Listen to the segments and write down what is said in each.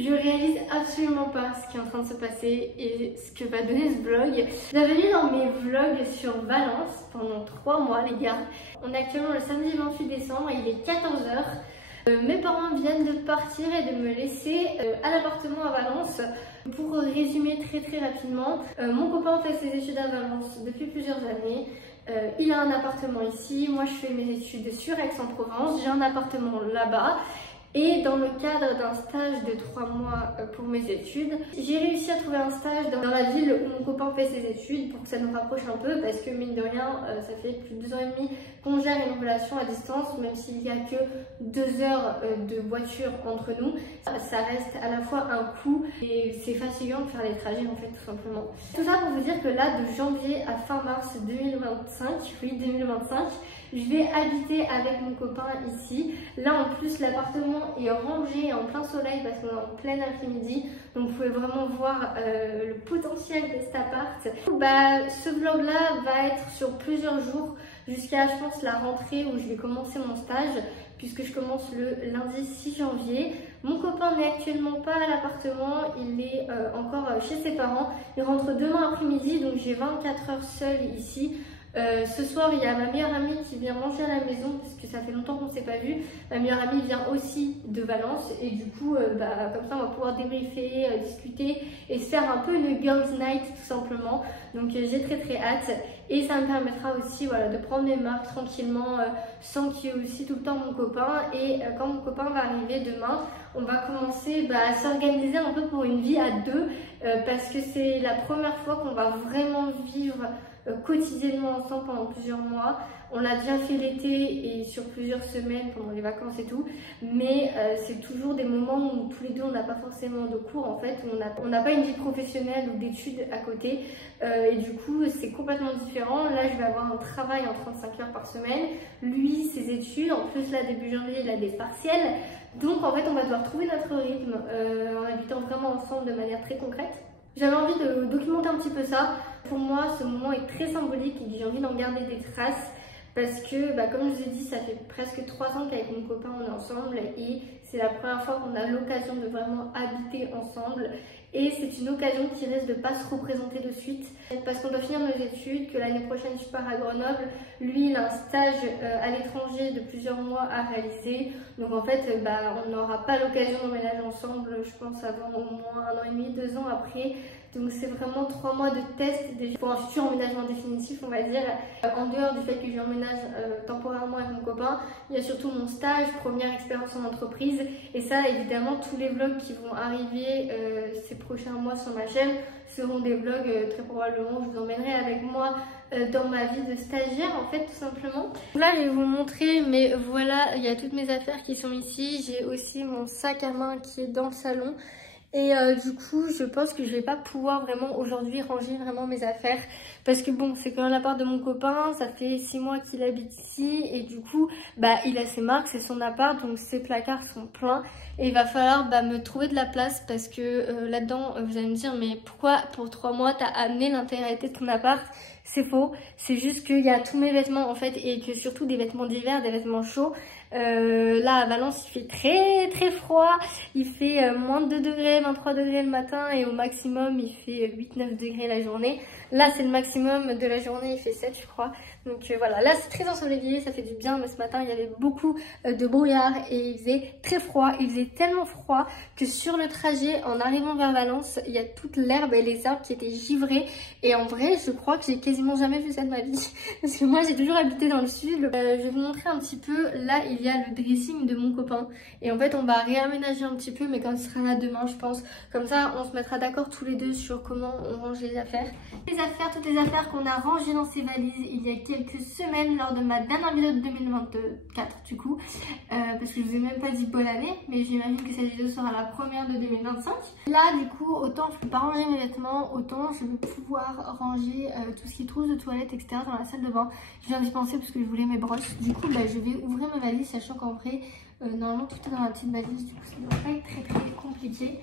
Je réalise absolument pas ce qui est en train de se passer et ce que va donner ce vlog. J'avais vu dans mes vlogs sur Valence pendant 3 mois les gars. On est actuellement le samedi 28 décembre, il est 14 h. Mes parents viennent de partir et de me laisser à l'appartement à Valence. Pour résumer très rapidement, mon copain fait ses études à Valence depuis plusieurs années. Il a un appartement ici, moi je fais mes études sur Aix-en-Provence, j'ai un appartement là-bas. Et dans le cadre d'un stage de 3 mois pour mes études, j'ai réussi à trouver un stage dans la ville où mon copain fait ses études pour que ça nous rapproche un peu parce que mine de rien, ça fait plus de 2 ans et demi qu'on gère une relation à distance, même s'il n'y a que 2 heures de voiture entre nous. Ça reste à la fois un coût et c'est fatigant de faire les trajets en fait tout simplement. Tout ça pour vous dire que là, de janvier à fin mars 2025, je vais habiter avec mon copain ici. Là en plus l'appartement est rangé en plein soleil parce qu'on est en plein après-midi. Donc vous pouvez vraiment voir le potentiel de cet appart. Ce vlog là va être sur plusieurs jours jusqu'à je pense la rentrée où je vais commencer mon stage puisque je commence le lundi 6 janvier. Mon copain n'est actuellement pas à l'appartement, il est encore chez ses parents. Il rentre demain après-midi donc j'ai 24 heures seule ici. Ce soir, il y a ma meilleure amie qui vient manger à la maison parce que ça fait longtemps qu'on ne s'est pas vu. Ma meilleure amie vient aussi de Valence et du coup, comme ça, on va pouvoir débriefer, discuter et se faire un peu une girls night tout simplement. Donc, j'ai très hâte et ça me permettra aussi voilà, de prendre mes marques tranquillement sans qu'il y ait aussi tout le temps mon copain. Et quand mon copain va arriver demain, on va commencer à s'organiser un peu pour une vie à deux parce que c'est la première fois qu'on va vraiment vivre quotidiennement ensemble pendant plusieurs mois. On l'a déjà fait l'été et sur plusieurs semaines pendant les vacances et tout, mais c'est toujours des moments où tous les deux on n'a pas forcément de cours en fait, où on n'a pas une vie professionnelle ou d'études à côté et du coup c'est complètement différent. Là je vais avoir un travail en 35 heures par semaine, lui ses études, en plus là début janvier il a des partiels, donc en fait on va devoir trouver notre rythme en habitant vraiment ensemble de manière très concrète. J'avais envie de documenter un petit peu ça. Pour moi, ce moment est très symbolique et j'ai envie d'en garder des traces parce que, comme je vous ai dit, ça fait presque 3 ans qu'avec mon copain on est ensemble et c'est la première fois qu'on a l'occasion de vraiment habiter ensemble. Et c'est une occasion qui risque de ne pas se représenter de suite parce qu'on doit finir nos études, que l'année prochaine je pars à Grenoble. Lui il a un stage à l'étranger de plusieurs mois à réaliser. Donc en fait on n'aura pas l'occasion d'emménager ensemble je pense avant au moins 1 an et demi, 2 ans après. Donc c'est vraiment 3 mois de test déjà pour un futur emménagement définitif on va dire. En dehors du fait que j'emménage temporairement avec mon copain, il y a surtout mon stage, première expérience en entreprise. Et ça évidemment tous les vlogs qui vont arriver ces prochains mois sur ma chaîne seront des vlogs très probablement où je vous emmènerai avec moi dans ma vie de stagiaire en fait tout simplement. Là je vais vous montrer mais voilà il y a toutes mes affaires qui sont ici. J'ai aussi mon sac à main qui est dans le salon. Et du coup je pense que je vais pas pouvoir vraiment aujourd'hui ranger vraiment mes affaires parce que bon c'est quand même l'appart de mon copain, ça fait 6 mois qu'il habite ici et du coup il a ses marques, c'est son appart donc ses placards sont pleins et il va falloir me trouver de la place parce que là-dedans vous allez me dire mais pourquoi pour 3 mois t'as amené l'intégralité de ton appart? C'est faux, c'est juste qu'il y a tous mes vêtements en fait et que surtout des vêtements d'hiver, des vêtements chauds. Là à Valence il fait très froid, il fait moins de 2 degrés, 23 degrés le matin et au maximum il fait 8-9 degrés la journée. Là c'est le maximum de la journée, il fait 7 je crois. Donc voilà, là c'est très ensoleillé, ça fait du bien mais ce matin il y avait beaucoup de brouillard et il faisait très froid. Il faisait tellement froid que sur le trajet en arrivant vers Valence, il y a toute l'herbe et les arbres qui étaient givrés et en vrai je crois que j'ai quasiment jamais vu ça de ma vie parce que moi j'ai toujours habité dans le sud. Je vais vous montrer un petit peu, là il y a le dressing de mon copain et en fait on va réaménager un petit peu mais quand il sera là demain je pense, comme ça on se mettra d'accord tous les deux sur comment on range les affaires. Toutes les affaires qu'on a rangées dans ces valises il y a quelques semaines lors de ma dernière vidéo de 2024 du coup parce que je vous ai même pas dit bonne année mais j'imagine que cette vidéo sera la première de 2025. Là du coup autant je peux pas ranger mes vêtements, autant je vais pouvoir ranger tout ce qui est trousse de toilette etc dans la salle de bain. Je viens d'y penser parce que je voulais mes brosses. Du coup je vais ouvrir mes valises sachant qu'en vrai normalement tout est dans la petite valise, du coup ça ne doit pas être très compliqué.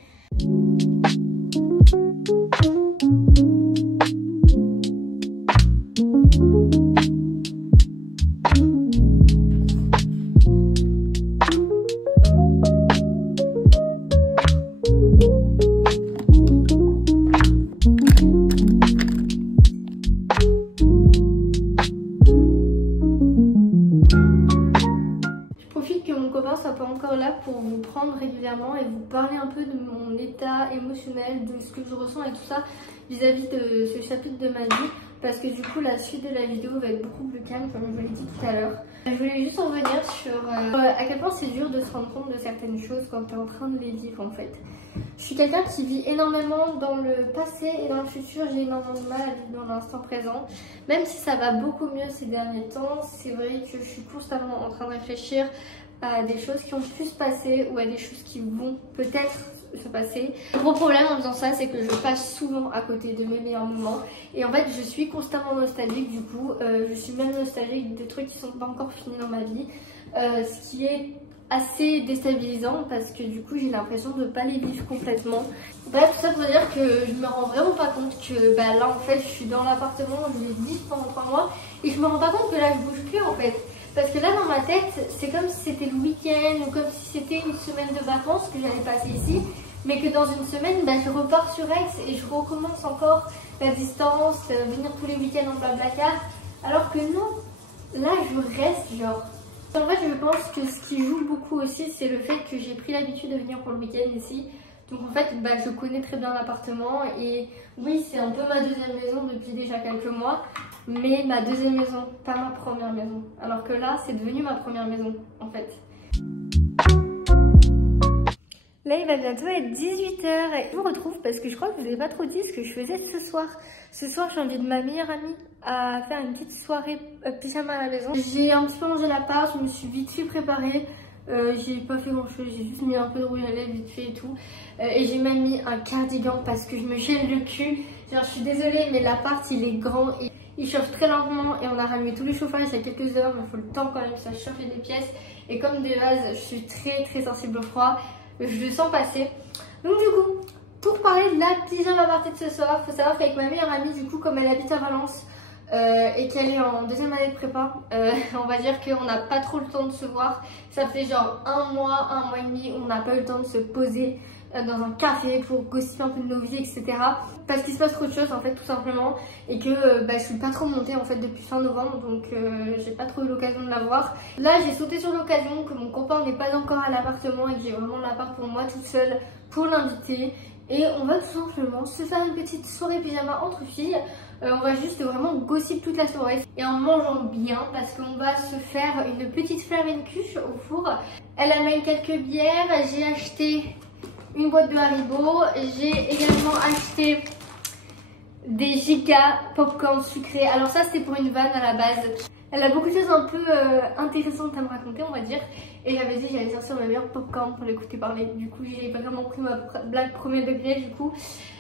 vous parler un peu de mon état émotionnel, de ce que je ressens et tout ça vis-à-vis de ce chapitre de ma vie, parce que du coup la suite de la vidéo va être beaucoup plus calme comme je vous l'ai dit tout à l'heure. Je voulais juste en revenir sur à quel point c'est dur de se rendre compte de certaines choses quand tu es en train de les vivre en fait. Je suis quelqu'un qui vit énormément dans le passé et dans le futur, j'ai énormément de mal à vivre dans l'instant présent. Même si ça va beaucoup mieux ces derniers temps, c'est vrai que je suis constamment en train de réfléchir à des choses qui ont pu se passer ou à des choses qui vont peut-être se passer. Le gros problème en faisant ça, c'est que je passe souvent à côté de mes meilleurs moments et en fait je suis constamment nostalgique du coup. Je suis même nostalgique des trucs qui sont pas encore finis dans ma vie, ce qui est assez déstabilisant parce que du coup j'ai l'impression de pas les vivre complètement. Bref, tout ça pour dire que je me rends vraiment pas compte que là en fait je suis dans l'appartement, je l'ai dit pendant 3 mois et je me rends pas compte que là je bouge plus en fait. Parce que là dans ma tête c'est comme si c'était le week-end ou comme si c'était une semaine de vacances que j'allais passer ici, mais que dans une semaine je repars sur Aix et je recommence encore la distance, venir tous les week-ends en Blablacar, alors que non, là je reste genre. En fait je pense que ce qui joue beaucoup aussi c'est le fait que j'ai pris l'habitude de venir pour le week-end ici. Donc en fait je connais très bien l'appartement et oui c'est un peu ma deuxième maison depuis déjà quelques mois. Mais ma deuxième maison, pas ma première maison. Alors que là, c'est devenu ma première maison, en fait. Là, il va bientôt être 18h et je vous retrouve parce que je crois que je vous ai pas trop dit ce que je faisais ce soir. Ce soir, j'ai envie de ma meilleure amie à faire une petite soirée pyjama à la maison. J'ai un petit peu mangé l'appart, je me suis vite fait préparer. J'ai pas fait grand chose, j'ai juste mis un peu de rouge à lèvres vite fait et tout. Et j'ai même mis un cardigan parce que je me gèle le cul. Genre, je suis désolée, mais l'appart, il est grand et il chauffe très lentement et on a rallumé tous les chauffages il y a quelques heures, mais il faut le temps quand même que ça chauffe les pièces. Et comme de base, je suis très sensible au froid, je le sens passer. Donc du coup, pour parler de la pyjama party de ce soir, il faut savoir qu'avec ma meilleure amie, du coup, comme elle habite à Valence et qu'elle est en deuxième année de prépa, on va dire qu'on n'a pas trop le temps de se voir. Ça fait genre un mois et demi où on n'a pas eu le temps de se poser dans un café pour gossiper un peu de nos vies, etc. Parce qu'il se passe trop de choses en fait, tout simplement, et que je suis pas trop montée en fait depuis fin novembre, donc j'ai pas trop eu l'occasion de la voir. Là j'ai sauté sur l'occasion que mon copain n'est pas encore à l'appartement et que j'ai vraiment l'appart pour moi toute seule pour l'inviter. Et on va tout simplement se faire une petite soirée pyjama entre filles. On va juste vraiment gossip toute la soirée et en mangeant bien parce qu'on va se faire une petite flamencuche au four. Elle amène quelques bières, j'ai acheté une boîte de Haribo, j'ai également acheté des giga popcorn sucrés. Alors ça c'était pour une vanne à la base. Elle a beaucoup de choses un peu intéressantes à me raconter on va dire. Et j'avais dit j'allais sortir ma meilleure popcorn pour l'écouter parler. Du coup j'ai vraiment pris ma blague premier degré du coup.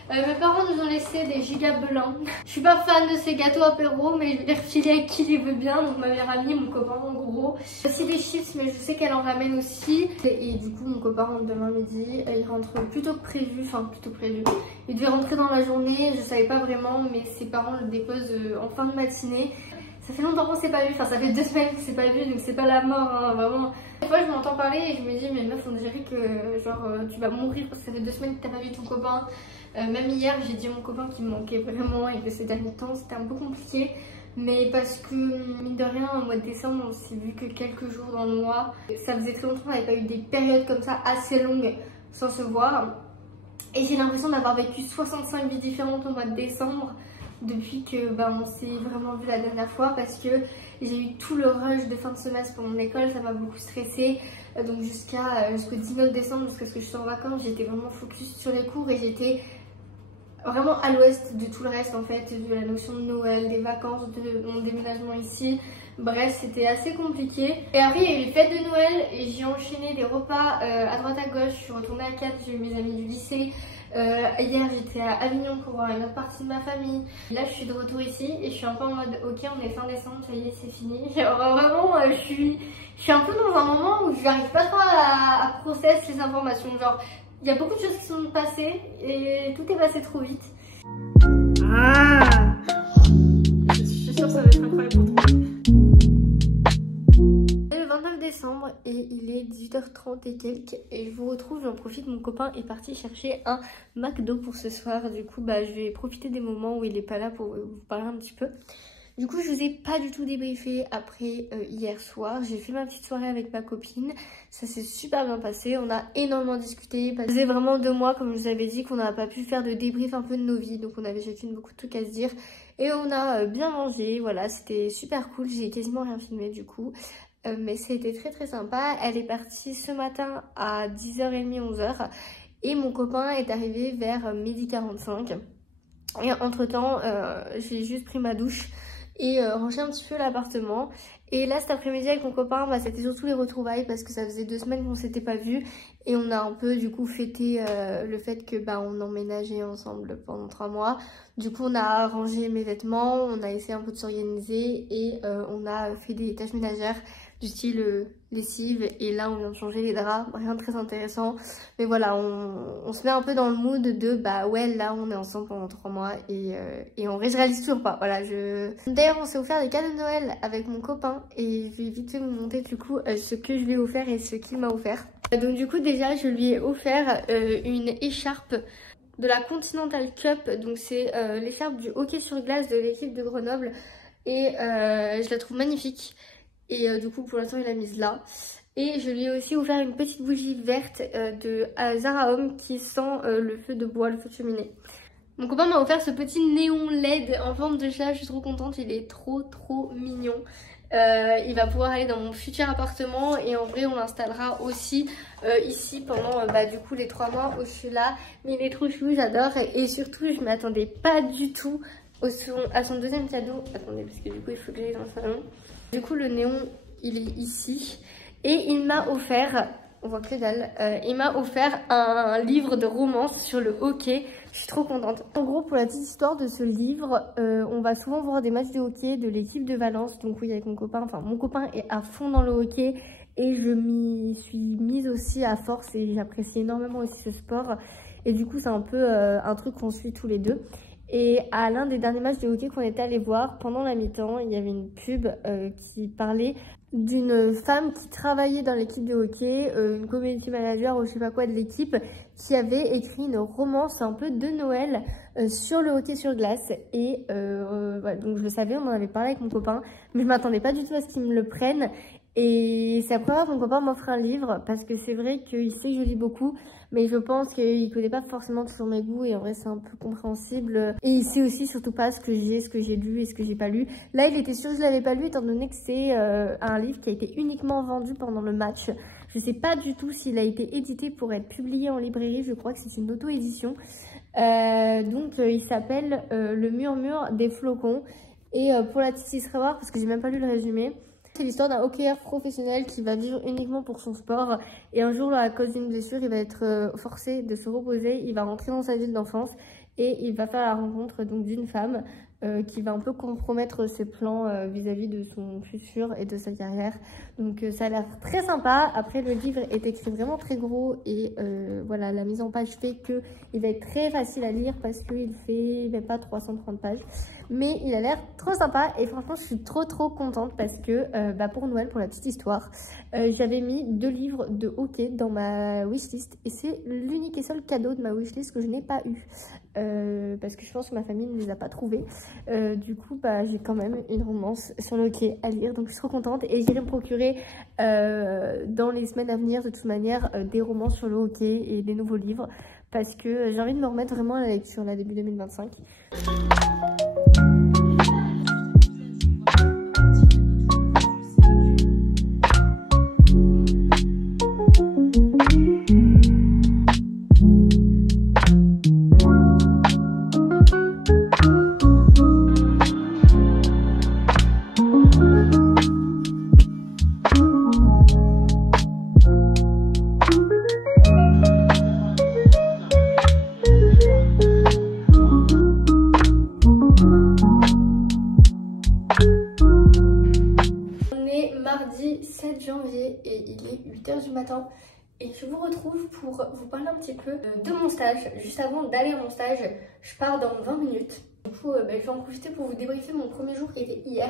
Mes parents nous ont laissé des giga belins. Je suis pas fan de ces gâteaux apéro mais je vais les refiler à qui les veut bien. Donc ma meilleure amie, mon copain en gros. Aussi des chips mais je sais qu'elle en ramène aussi. Et du coup mon copain rentre demain midi. Il rentre plutôt que prévu, enfin plutôt prévu. Il devait rentrer dans la journée, je savais pas vraiment mais ses parents le déposent en fin de matinée. Ça fait longtemps qu'on s'est pas vu, enfin ça fait 2 semaines qu'on s'est pas vu donc c'est pas la mort hein, vraiment. Des fois je m'entends parler et je me dis mais meuf on dirait que genre tu vas mourir parce que ça fait 2 semaines que t'as pas vu ton copain. Même hier j'ai dit à mon copain qu'il me manquait vraiment et que ces derniers temps c'était un peu compliqué. Mais parce que mine de rien au mois de décembre on s'est vu que quelques jours dans le mois. Ça faisait très longtemps qu'on n'avait pas eu des périodes comme ça assez longues sans se voir. Et j'ai l'impression d'avoir vécu 65 vies différentes au mois de décembre. Depuis que on s'est vraiment vu la dernière fois parce que j'ai eu tout le rush de fin de semestre pour mon école, ça m'a beaucoup stressée. Donc jusqu'au 19 décembre, jusqu'à ce que je sois en vacances, j'étais vraiment focus sur les cours et j'étais vraiment à l'ouest de tout le reste en fait, de la notion de Noël, des vacances, de mon déménagement ici. Bref, c'était assez compliqué. Et après, il y a eu les fêtes de Noël et j'ai enchaîné des repas à droite à gauche. Je suis retournée à Cannes, j'ai eu mes amis du lycée. Hier, j'étais à Avignon pour voir une autre partie de ma famille. Là, je suis de retour ici et je suis un peu en mode ok, on est fin décembre, ça y est, c'est fini. Genre, vraiment, je suis un peu dans un moment où je n'arrive pas trop à process les informations. Genre, il y a beaucoup de choses qui sont passées et tout est passé trop vite. Ah, je suis sûre que ça va être incroyable pour toi. C'est le 29 décembre et il est 18h30 et quelques et je vous retrouve, j'en profite, mon copain est parti chercher un McDo pour ce soir. Du coup je vais profiter des moments où il est pas là pour vous parler un petit peu. Du coup, je vous ai pas du tout débriefé après hier soir. J'ai fait ma petite soirée avec ma copine. Ça s'est super bien passé. On a énormément discuté. Ça faisait vraiment 2 mois, comme je vous avais dit, qu'on n'a pas pu faire de débrief un peu de nos vies. Donc on avait chacune beaucoup de trucs à se dire. Et on a bien mangé. Voilà, c'était super cool. J'ai quasiment rien filmé du coup. Mais c'était très très sympa. Elle est partie ce matin à 10h30, 11h. Et mon copain est arrivé vers 12h45. Et entre temps, j'ai juste pris ma douche et rangé un petit peu l'appartement. Et là cet après-midi avec mon copain, bah, c'était surtout les retrouvailles parce que ça faisait 2 semaines qu'on s'était pas vus. Et on a un peu du coup fêté le fait que bah, on emménageait ensemble pendant 3 mois. Du coup on a rangé mes vêtements, on a essayé un peu de s'organiser et on a fait des tâches ménagères du style lessive. Et là on vient de changer les draps, rien de très intéressant. Mais voilà, on se met un peu dans le mood de bah ouais là on est ensemble pendant 3 mois et on réalise toujours pas. Voilà, D'ailleurs on s'est offert des cadeaux de Noël avec mon copain et je vais vite fait vous montrer du coup ce que je lui ai offert et ce qu'il m'a offert. Donc du coup déjà je lui ai offert une écharpe de la Continental Cup. Donc c'est l'écharpe du hockey sur glace de l'équipe de Grenoble et je la trouve magnifique. Et du coup pour l'instant il l'a mise là. Et je lui ai aussi offert une petite bougie verte de Zara Home qui sent le feu de bois, le feu de cheminée. Mon copain m'a offert ce petit néon LED en forme de chat, je suis trop contente, il est trop mignon. Il va pouvoir aller dans mon futur appartement et en vrai on l'installera aussi ici pendant du coup les 3 mois où je suis là. Mais il est trop chou, j'adore et surtout je m'attendais pas du tout à son deuxième cadeau. Attendez parce que du coup il faut que j'aille dans le salon. Du coup le néon il est ici et il m'a offert, on voit que dalle, il m'a offert un livre de romance sur le hockey. Je suis trop contente. En gros, pour la petite histoire de ce livre, on va souvent voir des matchs de hockey de l'équipe de Valence. Donc oui, avec mon copain, enfin mon copain est à fond dans le hockey et je m'y suis mise aussi à force et j'apprécie énormément aussi ce sport. Et du coup, c'est un peu un truc qu'on suit tous les deux. Et à l'un des derniers matchs de hockey qu'on était allé voir, pendant la mi-temps, il y avait une pub qui parlait d'une femme qui travaillait dans l'équipe de hockey, une community manager ou je sais pas quoi de l'équipe, qui avait écrit une romance un peu de Noël sur le hockey sur glace. Et voilà, donc je le savais, on en avait parlé avec mon copain, mais je m'attendais pas du tout à ce qu'il me le prenne. Et c'est la première fois que mon copain m'offre un livre parce que c'est vrai qu'il sait que je lis beaucoup, mais je pense qu'il connaît pas forcément toujours mes goûts et en vrai c'est un peu compréhensible. Et il sait aussi surtout pas ce que j'ai lu et ce que j'ai pas lu. Là il était sûr que je l'avais pas lu étant donné que c'est un livre qui a été uniquement vendu pendant le match. Je sais pas du tout s'il a été édité pour être publié en librairie, je crois que c'est une auto-édition. Donc il s'appelle Le murmure des flocons. Et pour la petite histoire, parce que j'ai même pas lu le résumé, c'est l'histoire d'un hockeyeur professionnel qui va vivre uniquement pour son sport et un jour, à cause d'une blessure, il va être forcé de se reposer, il va rentrer dans sa ville d'enfance et il va faire la rencontre donc d'une femme qui va un peu compromettre ses plans vis-à-vis de son futur et de sa carrière. Donc ça a l'air très sympa. Après le livre est écrit vraiment très gros et voilà, la mise en page fait que il va être très facile à lire parce qu'il fait même pas 330 pages. Mais il a l'air trop sympa et franchement je suis trop contente parce que pour Noël, pour la petite histoire, j'avais mis 2 livres de hockey dans ma wishlist et c'est l'unique et seul cadeau de ma wishlist que je n'ai pas eu parce que je pense que ma famille ne les a pas trouvés. Du coup j'ai quand même une romance sur le hockey à lire, donc je suis trop contente et j'irai me procurer dans les semaines à venir de toute manière des romans sur le hockey et des nouveaux livres parce que j'ai envie de me remettre vraiment à la lecture là début 2025. Mardi 7 janvier et il est 8h du matin et je vous retrouve pour vous parler un petit peu de mon stage. Juste avant d'aller à mon stage, je pars dans 20 minutes. Du coup, je vais en profiter pour vous débriefer mon premier jour qui était hier.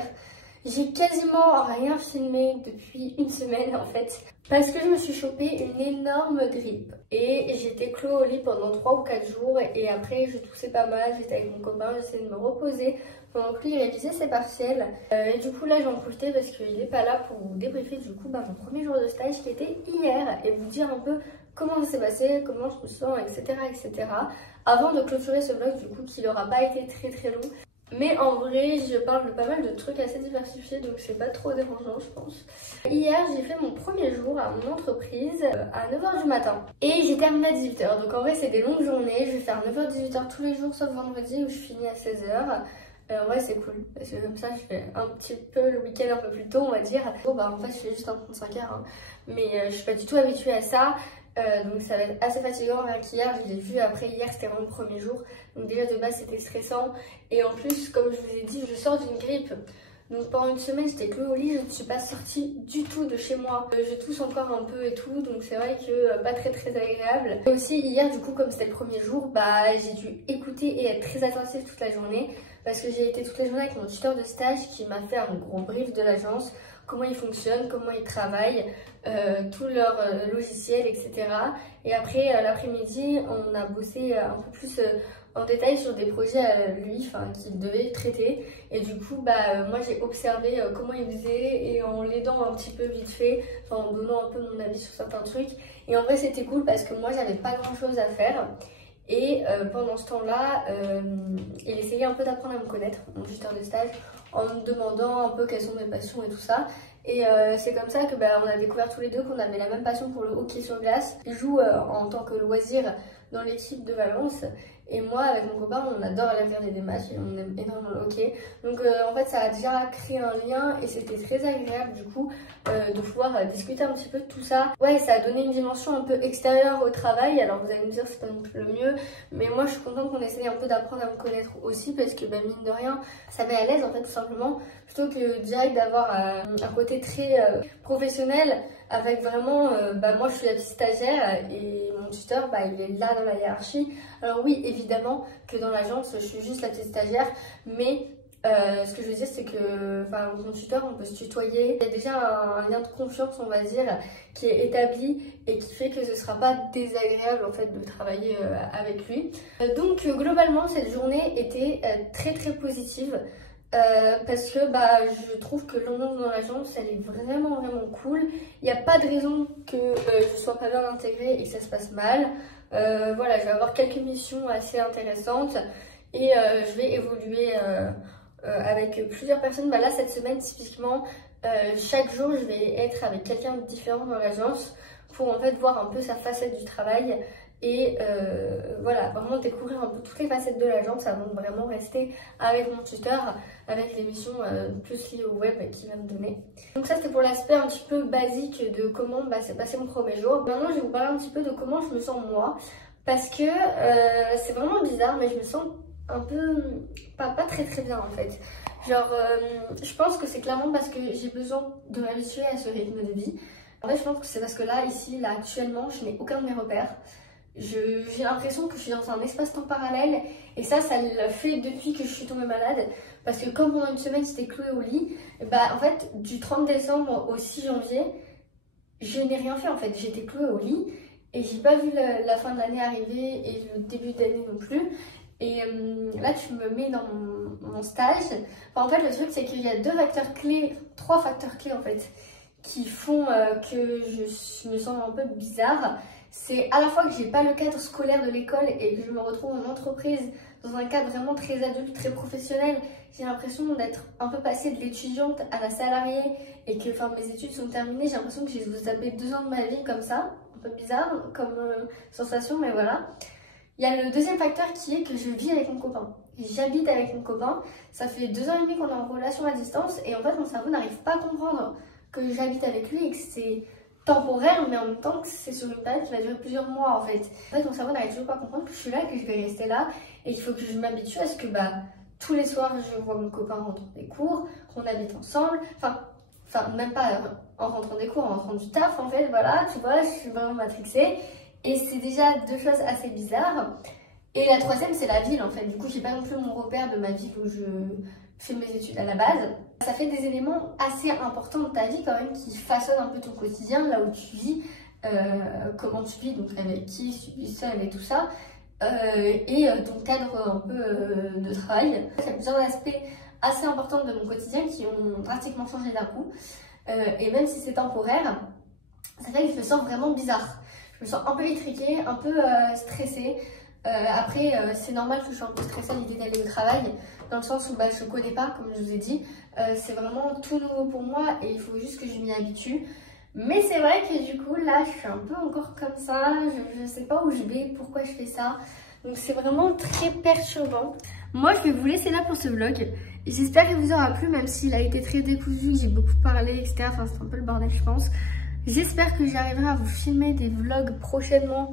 J'ai quasiment rien filmé depuis une semaine en fait, parce que je me suis chopé une énorme grippe et j'étais clouée au lit pendant 3 ou 4 jours et après je toussais pas mal, j'étais avec mon copain, j'essayais de me reposer pendant que lui il révisait ses partiels et du coup là j'en profitais parce qu'il est pas là pour vous débriefer du coup mon premier jour de stage qui était hier et vous dire un peu comment ça s'est passé, comment je me sens, etc. etc. avant de clôturer ce vlog du coup qui n'aura pas été très long. Mais en vrai, je parle de pas mal de trucs assez diversifiés, donc c'est pas trop dérangeant, je pense. Hier, j'ai fait mon premier jour à mon entreprise à 9 h du matin. Et j'ai terminé à 18 h. Donc en vrai, c'est des longues journées. Je vais faire 9 h 18 h tous les jours, sauf vendredi où je finis à 16 h. En vrai, c'est cool. Parce que comme ça, je fais un petit peu le week-end un peu plus tôt, on va dire. Bon, bah en fait, je fais juste un 35 h. Hein. Mais je suis pas du tout habituée à ça. Donc ça va être assez fatigant, rien qu'hier, je l'ai vu, après hier c'était vraiment le premier jour, donc déjà de base c'était stressant, et en plus comme je vous ai dit, je sors d'une grippe, donc pendant une semaine j'étais clouée au lit, je ne suis pas sortie du tout de chez moi, je tousse encore un peu et tout, donc c'est vrai que pas très agréable. Et aussi hier du coup comme c'était le premier jour, bah j'ai dû écouter et être très attentive toute la journée, parce que j'ai été toute la journée avec mon tuteur de stage qui m'a fait un gros brief de l'agence, comment ils fonctionnent, comment ils travaillent, tout leur logiciel, etc. Et après, l'après-midi, on a bossé un peu plus en détail sur des projets lui, qu'il devait traiter. Et du coup, moi j'ai observé comment il faisait et en l'aidant un petit peu vite fait, en donnant un peu mon avis sur certains trucs. Et en vrai, c'était cool parce que moi, j'avais pas grand-chose à faire. Et pendant ce temps-là, il essayait un peu d'apprendre à me connaître, mon tuteur de stage, en me demandant un peu quelles sont mes passions et tout ça. Et c'est comme ça que on a découvert tous les deux qu'on avait la même passion pour le hockey sur glace. Il joue en tant que loisir dans l'équipe de Valence. Et moi, avec mon copain, on adore aller regarder des matchs et on aime énormément le hockey. Donc en fait, ça a déjà créé un lien et c'était très agréable du coup de pouvoir discuter un petit peu de tout ça. Ouais, ça a donné une dimension un peu extérieure au travail. Alors vous allez me dire c'est pas non plus le mieux, mais moi je suis contente qu'on essaye un peu d'apprendre à me connaître aussi parce que mine de rien, ça met à l'aise en fait tout simplement. Plutôt que direct d'avoir un côté très professionnel avec vraiment, moi je suis la petite stagiaire et mon tuteur il est là dans la hiérarchie. Alors oui, évidemment que dans l'agence je suis juste la petite stagiaire, mais ce que je veux dire c'est que mon tuteur on peut se tutoyer. Il y a déjà un lien de confiance on va dire qui est établi et qui fait que ce sera pas désagréable en fait de travailler avec lui. Donc globalement cette journée était très positive. Parce que je trouve que l'ambiance dans l'agence elle est vraiment cool. Il n'y a pas de raison que je sois pas bien intégrée et que ça se passe mal. Voilà, je vais avoir quelques missions assez intéressantes et je vais évoluer avec plusieurs personnes. Là cette semaine typiquement, chaque jour je vais être avec quelqu'un de différent dans l'agence pour en fait voir un peu sa facette du travail. Et voilà, vraiment découvrir un peu toutes les facettes de l'agence avant de vraiment rester avec mon tuteur, avec les missions plus liées au web qu'il va me donner. Donc ça c'était pour l'aspect un petit peu basique de comment s'est passé mon premier jour. Maintenant je vais vous parler un petit peu de comment je me sens moi, parce que c'est vraiment bizarre mais je me sens un peu pas très bien en fait. Genre je pense que c'est clairement parce que j'ai besoin de m'habituer à ce rythme de vie. En fait je pense que c'est parce que là actuellement je n'ai aucun de mes repères. J'ai l'impression que je suis dans un espace-temps parallèle et ça l'a fait depuis que je suis tombée malade parce que comme pendant une semaine j'étais clouée au lit, en fait du 30 décembre au 6 janvier je n'ai rien fait en fait, j'étais clouée au lit et j'ai pas vu la fin de l'année arriver et le début d'année non plus. Et là tu me mets dans mon stage, en fait le truc c'est qu'il y a trois facteurs clés en fait qui font que je me sens un peu bizarre. C'est à la fois que j'ai pas le cadre scolaire de l'école et que je me retrouve en entreprise dans un cadre vraiment très adulte, très professionnel. J'ai l'impression d'être un peu passée de l'étudiante à la salariée et que mes études sont terminées. J'ai l'impression que j'ai zappé 2 ans de ma vie comme ça, un peu bizarre comme sensation, mais voilà. Il y a le deuxième facteur qui est que je vis avec mon copain. J'habite avec mon copain, ça fait 2 ans et demi qu'on est en relation à distance et en fait mon cerveau n'arrive pas à comprendre que j'habite avec lui et que c'est temporaire mais en même temps que c'est sur une période qui va durer plusieurs mois en fait. En fait mon cerveau n'arrive toujours pas à comprendre que je suis là, que je vais rester là et qu'il faut que je m'habitue à ce que tous les soirs je vois mon copain rentrant des cours, qu'on habite ensemble, enfin même pas en rentrant des cours, en rentrant du taf en fait, voilà, tu vois, je suis vraiment matrixée et c'est déjà 2 choses assez bizarres. Et la troisième c'est la ville en fait, du coup j'ai pas non plus mon repère de ma ville où fait mes études à la base. Ça fait des éléments assez importants de ta vie quand même qui façonnent un peu ton quotidien, là où tu vis, comment tu vis, donc avec qui, si tu vis seul et tout ça, et ton cadre un peu de travail. Il y a plusieurs aspects assez importants de mon quotidien qui ont drastiquement changé d'un coup. Et même si c'est temporaire, ça fait que je me sens vraiment bizarre. Je me sens un peu étriquée, un peu stressée. Après, c'est normal que je sois un peu stressée à l'idée d'aller au travail, dans le sens où je ne connais pas, comme je vous ai dit. C'est vraiment tout nouveau pour moi et il faut juste que je m'y habitue. Mais c'est vrai que du coup, là, je suis un peu encore comme ça. Je ne sais pas où je vais, pourquoi je fais ça. Donc c'est vraiment très perturbant. Moi, je vais vous laisser là pour ce vlog. J'espère qu'il vous aura plu, même s'il a été très décousu, que j'ai beaucoup parlé, etc. Enfin, c'est un peu le bordel, je pense. J'espère que j'arriverai à vous filmer des vlogs prochainement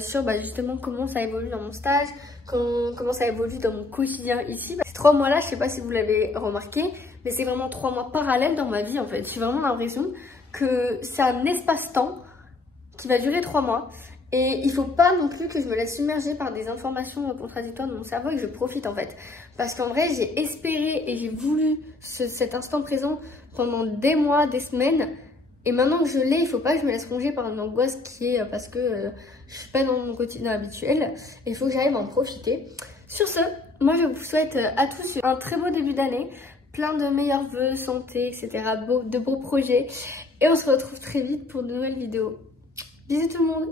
sur justement comment ça évolue dans mon stage, comment ça évolue dans mon quotidien ici. Ces 3 mois-là, je sais pas si vous l'avez remarqué, mais c'est vraiment 3 mois parallèles dans ma vie en fait. J'ai vraiment l'impression que c'est un espace-temps qui va durer 3 mois. Et il faut pas non plus que je me laisse submerger par des informations contradictoires de mon cerveau et que je profite en fait. Parce qu'en vrai, j'ai espéré et j'ai voulu cet instant présent pendant des mois, des semaines. Et maintenant que je l'ai, il faut pas que je me laisse ronger par une angoisse qui est parce que je suis pas dans mon quotidien habituel. Et il faut que j'arrive à en profiter. Sur ce, moi je vous souhaite à tous un très beau début d'année. Plein de meilleurs vœux, santé, etc. De beaux projets. Et on se retrouve très vite pour de nouvelles vidéos. Bisous tout le monde!